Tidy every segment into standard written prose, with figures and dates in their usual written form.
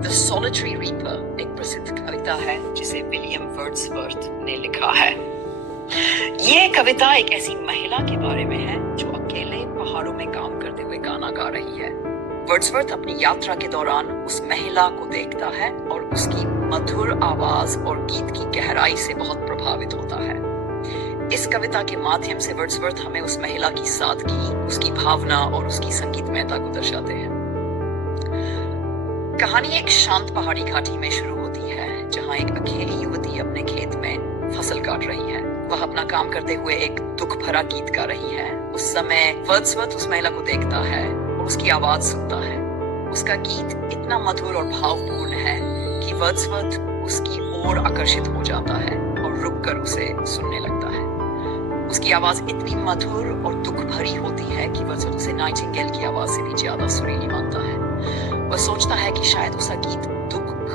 The solitary reaper एक प्रसिद्ध कविता है जिसे विलियम वर्ड्सवर्थ ने लिखा है। ये कविता एक ऐसी महिला के बारे में है जो अकेले पहाड़ों में काम करते हुए गाना गा रही है। वर्ड्सवर्थ अपनी यात्रा के दौरान उस महिला को देखता है और उसकी मधुर आवाज और गीत की गहराई से बहुत प्रभावित होता है। इस कविता के माध्यम से वर्ड्सवर्थ हमें उस महिला की सादगी, उसकी भावना और उसकी संगीतमयता को दर्शाते हैं। कहानी एक शांत पहाड़ी घाटी में शुरू होती है, जहां एक अकेली युवती अपने खेत में फसल काट रही है। वह अपना काम करते हुए एक दुख भरा गीत गा रही है। उस समय वर्ड्सवर्थ उस महिला को देखता है और उसकी आवाज सुनता है। उसका गीत इतना मधुर और भावपूर्ण है कि वर्ड्सवर्थ उसकी ओर आकर्षित हो जाता है और रुककर उसे सुनने लगता है। उसकी आवाज इतनी मधुर और दुख भरी होती है कि वर्ड्सवर्थ उसे नाइटिंगेल की आवाज से भी ज्यादा सुरीली मानता है। वह सोचता है कि शायद उसका गीत दुख,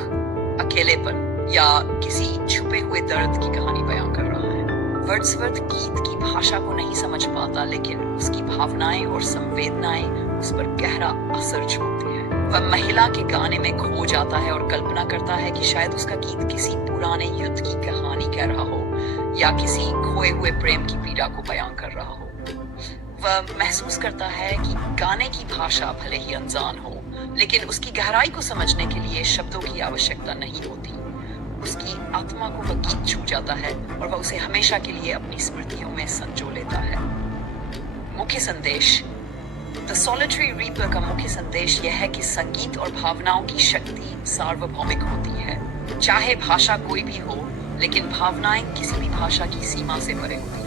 अकेलेपन या किसी छुपे हुए दर्द की कहानी बयां कर रहा है। वर्ड्सवर्थ गीत की भाषा को नहीं समझ पाता, लेकिन उसकी भावनाएं और संवेदनाएं उस पर गहरा असर छोड़ती है। वह महिला के गाने में खो जाता है और कल्पना करता है कि शायद उसका गीत किसी पुराने युद्ध की कहानी कह रहा हो या किसी खोए हुए प्रेम की पीड़ा को बयां कर रहा हो। वह महसूस करता है कि गाने की भाषा भले ही अनजान हो, लेकिन उसकी गहराई को समझने के लिए शब्दों की आवश्यकता नहीं होती। उसकी आत्मा को वह गीत छू जाता है और वह उसे हमेशा के लिए अपनी स्मृतियों में संजो लेता है। मुख्य संदेश: द सॉलिटरी रीपर का मुख्य संदेश यह है कि संगीत और भावनाओं की शक्ति सार्वभौमिक होती है। चाहे भाषा कोई भी हो, लेकिन भावनाएं किसी भी भाषा की सीमा से परे होती हैं।